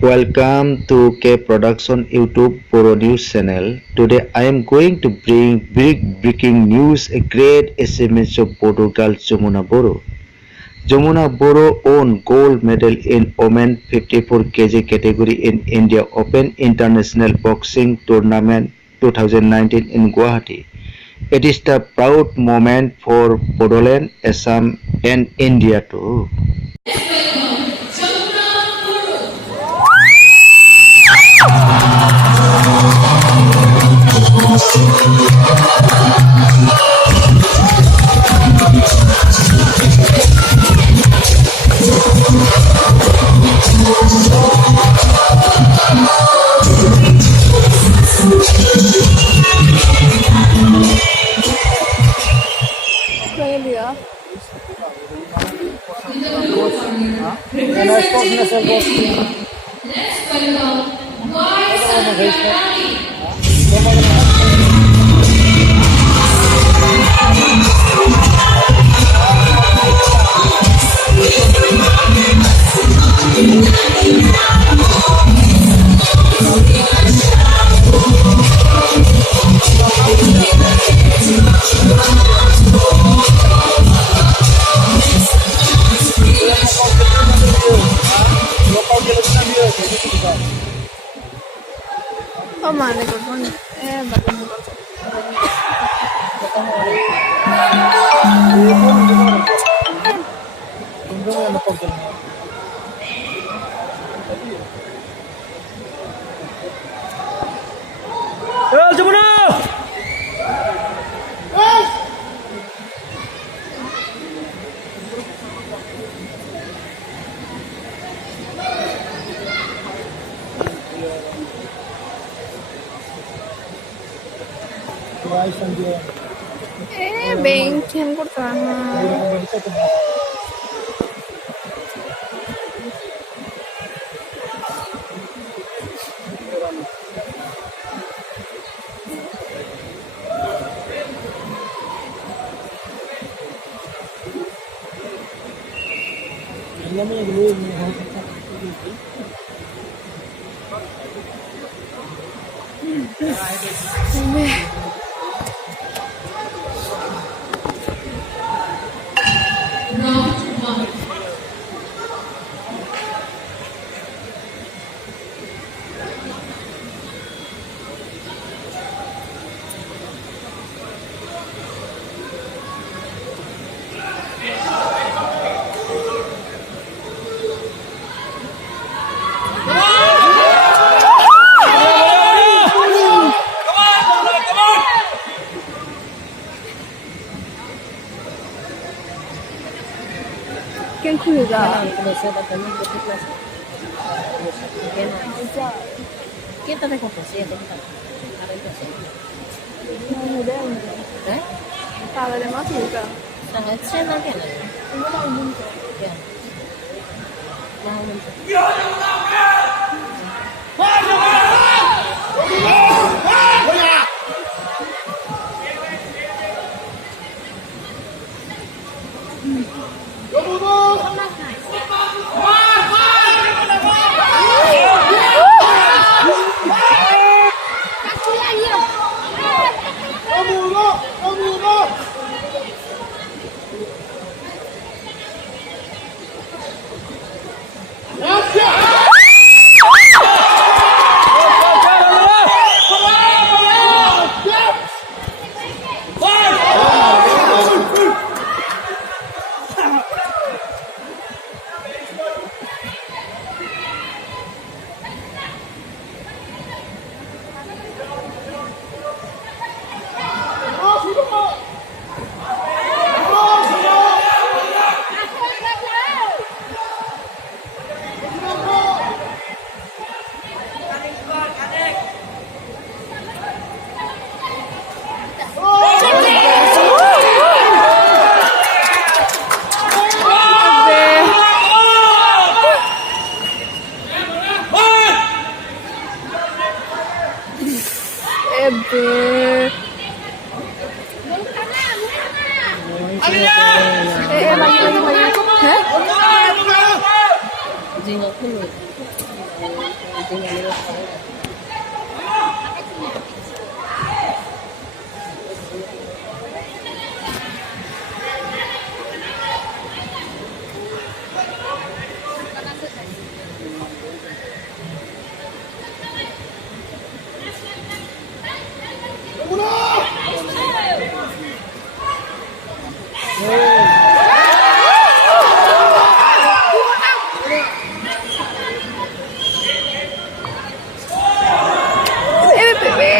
Welcome to K Production YouTube Boro News channel. Today I am going to bring big breaking news, a great achievement of Boro girl Jamuna Boro. Jamuna Boro won gold medal in women 54 kg category in India Open International Boxing Tournament 2019 in Guwahati. It is the proud moment for Bodoland, Assam and India too. Bengkel pertama. ¿Quién cuida? Kita te confesé, Stava le matura. c'è anche lei. lagi. Hah? Jenggot dulu. Eh, bebé.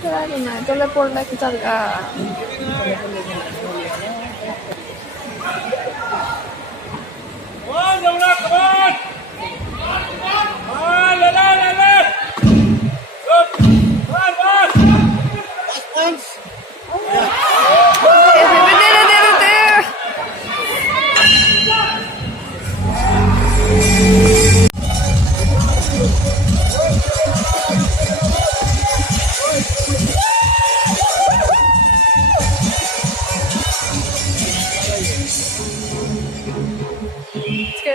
Claro, no, yo le pongo la que salga. Eh, bebé, de. Es que...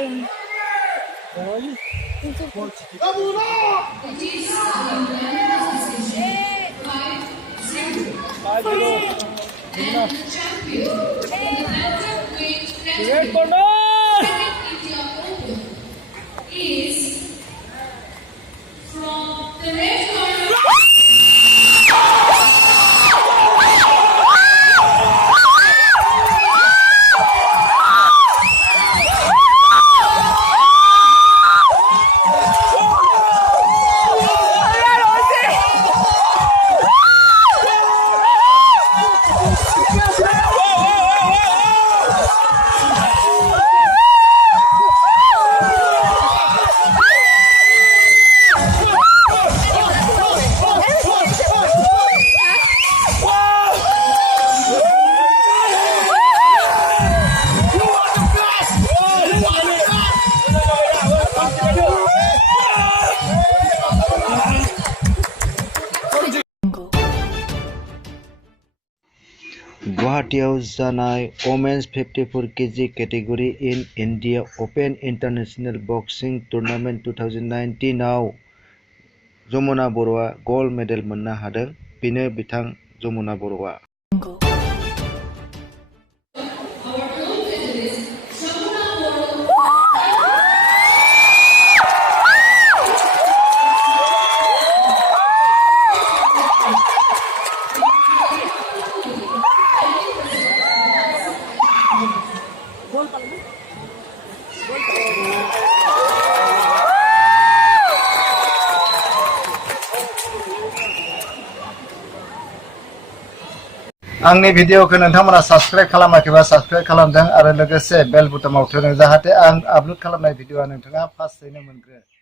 गुवाहाटीआव जानाय women's 54 kg category in India open international boxing tournament 2019 आव जमुना बर'आ gold medal मोननो हादों। बेनो बिथां जमुना बर'आ। आंनि भिडिअखौ नोंथांमोना साबस्क्राइब खालामाखैबा साबस्क्राइब खालामदों आरो लोगोसे बेल बुटामाव थुदों जाहाथे आं आपलोड खालामनाय भिडिअआ नोंथाङा फार्स्टयैनो मोनग्रो।